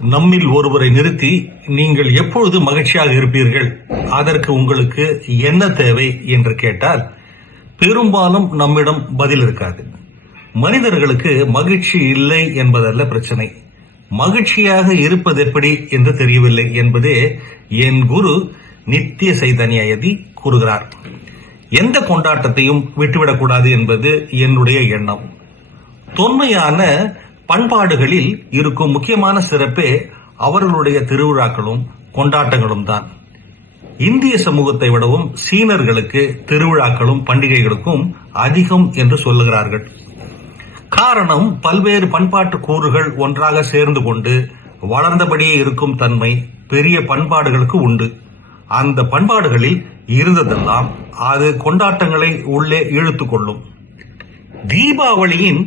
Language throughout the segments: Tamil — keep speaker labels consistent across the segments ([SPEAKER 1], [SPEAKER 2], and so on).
[SPEAKER 1] நம்மில் ஒருவரை நிறுத்தி நீங்கள் எப்பொழுது மகிழ்ச்சியாக இருப்பீர்கள்? அதற்கு உங்களுக்கு என்ன தேவை என்று கேட்டால் பெரும்பாலும் நம்மிடம் பதில் இருக்காது. மனிதர்களுக்கு மகிழ்ச்சி இல்லை என்பதல்ல பிரச்சனை. மகிழ்ச்சியாக இருப்பது எப்படி என்று தெரியவில்லை என்பதே என் குரு நித்திய சைதன்யதி கூறுகிறார். எந்த கொண்டாட்டத்தையும் விட்டுவிடக்கூடாது என்பது என்னுடைய எண்ணம். தொன்மையான பண்பாடுகளில் இருக்கும் முக்கியமான சிறப்பே அவர்களுடைய திருவிழாக்களும் கொண்டாட்டங்களும் தான். இந்திய சமூகத்தை விடவும் சீனர்களுக்கு திருவிழாக்களும் பண்டிகைகளுக்கும் அதிகம் என்று சொல்லுகிறார்கள். காரணம் பல்வேறு பண்பாட்டு கூறுகள் ஒன்றாக சேர்ந்து கொண்டு வளர்ந்தபடியே இருக்கும் தன்மை பெரிய பண்பாடுகளுக்கு உண்டு. அந்த பண்பாடுகளில் இருந்ததெல்லாம் அது கொண்டாட்டங்களை உள்ளே இழுத்துக்கொள்ளும் தீபாவளியின்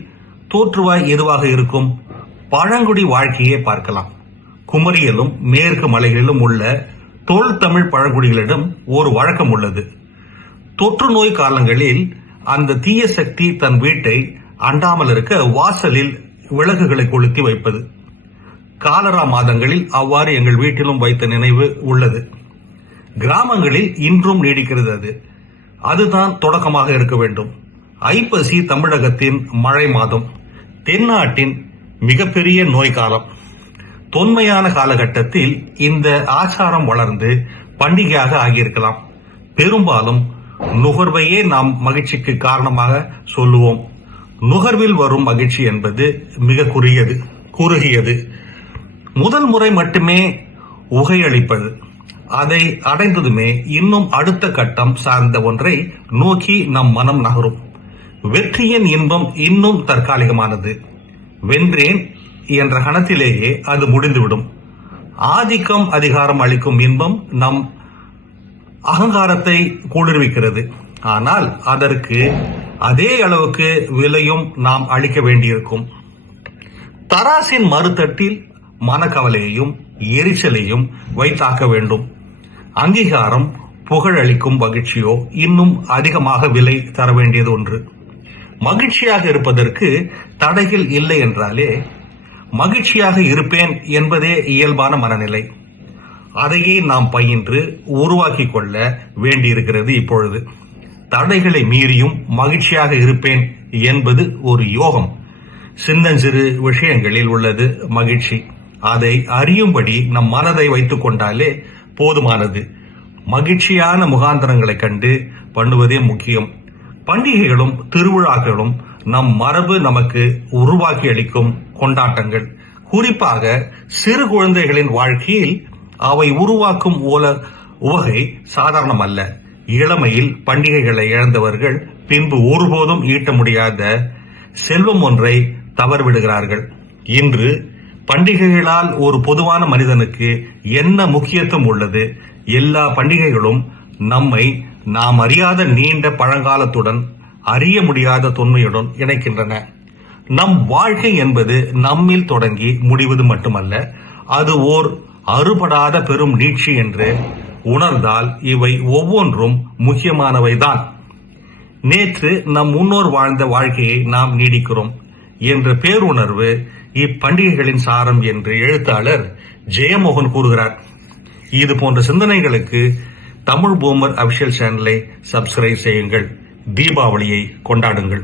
[SPEAKER 1] தோற்றுவாய் எதுவாக இருக்கும்? பழங்குடி வாழ்க்கையை பார்க்கலாம். குமரியலும் மேற்கு மலைகளிலும் உள்ள தொல் தமிழ் பழங்குடிகளிடம் ஒரு வழக்கம் உள்ளது. தொற்று நோய் காலங்களில் அந்த தீய சக்தி தன் வீட்டை அண்டாமல் இருக்க வாசலில் விளக்குகளை கொளுத்தி வைப்பது. காலரா மாதங்களில் அவ்வாறு எங்கள் வீட்டிலும் வைத்த நினைவு உள்ளது. கிராமங்களில் இன்றும் நீடிக்கிறது அது. அதுதான் தொடக்கமாக இருக்க வேண்டும். ஐப்பசி தமிழகத்தின் மழை மாதம். தென்னாட்டின் மிகப்பெரிய நோய் காலம் தொன்மையான காலகட்டத்தில் இந்த ஆச்சாரம் வளர்ந்து பண்டிகையாக ஆகியிருக்கலாம். பெரும்பாலும் நுகர்வையே நாம் மகிழ்ச்சிக்கு காரணமாக சொல்லுவோம். நுகர்வில் வரும் மகிழ்ச்சி என்பது மிக குறுகியது குறுகியது. முதல் முறை மட்டுமே உகையளிப்பது அதை அடைந்ததுமே இன்னும் அடுத்த கட்டம் சார்ந்த ஒன்றை நோக்கி நம் மனம் நகரும். வெற்றியின் இன்பம் இன்னும் தற்காலிகமானது. வென்றேன் என்ற கணத்திலேயே அது முடிந்துவிடும். ஆதிக்கம் அதிகாரம் அளிக்கும் இன்பம் நம் அகங்காரத்தை குளிர்விக்கிறது. ஆனால் அதற்கு அதே அளவுக்கு விலையும் நாம் அளிக்க வேண்டியிருக்கும். தராசின் மறுதட்டில் மனக்கவலையையும் எரிச்சலையும் வைத்தாக்க வேண்டும். அங்கீகாரம் புகழளிக்கும் மகிழ்ச்சியோ இன்னும் அதிகமாக விலை தர வேண்டியது ஒன்று. மகிழ்ச்சியாக இருப்பதற்கு தடைகள் இல்லை என்றாலே மகிழ்ச்சியாக இருப்பேன் என்பதே இயல்பான மனநிலை. அதையே நாம் பயின்று உருவாக்கி கொள்ள வேண்டியிருக்கிறது இப்பொழுது. தடைகளை மீறியும் மகிழ்ச்சியாக இருப்பேன் என்பது ஒரு யோகம். சின்னஞ்சிறு விஷயங்களில் உள்ளது மகிழ்ச்சி. அதை அறியும்படி நம் மனதை வைத்துக் கொண்டாலே போதுமானது. மகிழ்ச்சியான முகாந்திரங்களை கண்டு பண்ணுவதே முக்கியம். பண்டிகைகளும் திருவிழாக்களும் நம் மரபு நமக்கு உருவாக்கி அளிக்கும் கொண்டாட்டங்கள். குறிப்பாக சிறு குழந்தைகளின் வாழ்க்கையில் அவை உருவாக்கும் ஓல உவகை சாதாரணம் அல்ல இளமையில் பண்டிகைகளை இழந்தவர்கள் பின்பு ஒருபோதும் ஈட்ட முடியாத செல்வம் ஒன்றை தவறவிடுகிறார்கள். இன்று பண்டிகைகளால் ஒரு பொதுவான மனிதனுக்கு என்ன முக்கியத்துவம் உள்ளது? எல்லா பண்டிகைகளும் நம்மை நாம் அறியாத நீண்ட பழங்காலத்துடன் அறிய முடியாத தொன்மையுடன் இணைக்கின்றன. நம் வாழ்க்கை என்பது நம்மில் தொடங்கி முடிவது மட்டுமல்ல அது ஓர் அறுபடாத பெரும் நீட்சி என்று உணர்ந்தால் இவை ஒவ்வொன்றும் முக்கியமானவைதான். நேற்று நம் முன்னோர் வாழ்ந்த வாழ்க்கையை நாம் நீடிக்கிறோம் என்ற பேருணர்வு இப்பண்டிகைகளின் சாரம் என்று எழுத்தாளர் ஜெயமோகன் கூறுகிறார். இது போன்ற சிந்தனைகளுக்கு தமிழ் பூமர் அபிஷியல் சேனலை சப்ஸ்கிரைப் செய்யுங்கள். தீபாவளியை கொண்டாடுங்கள்.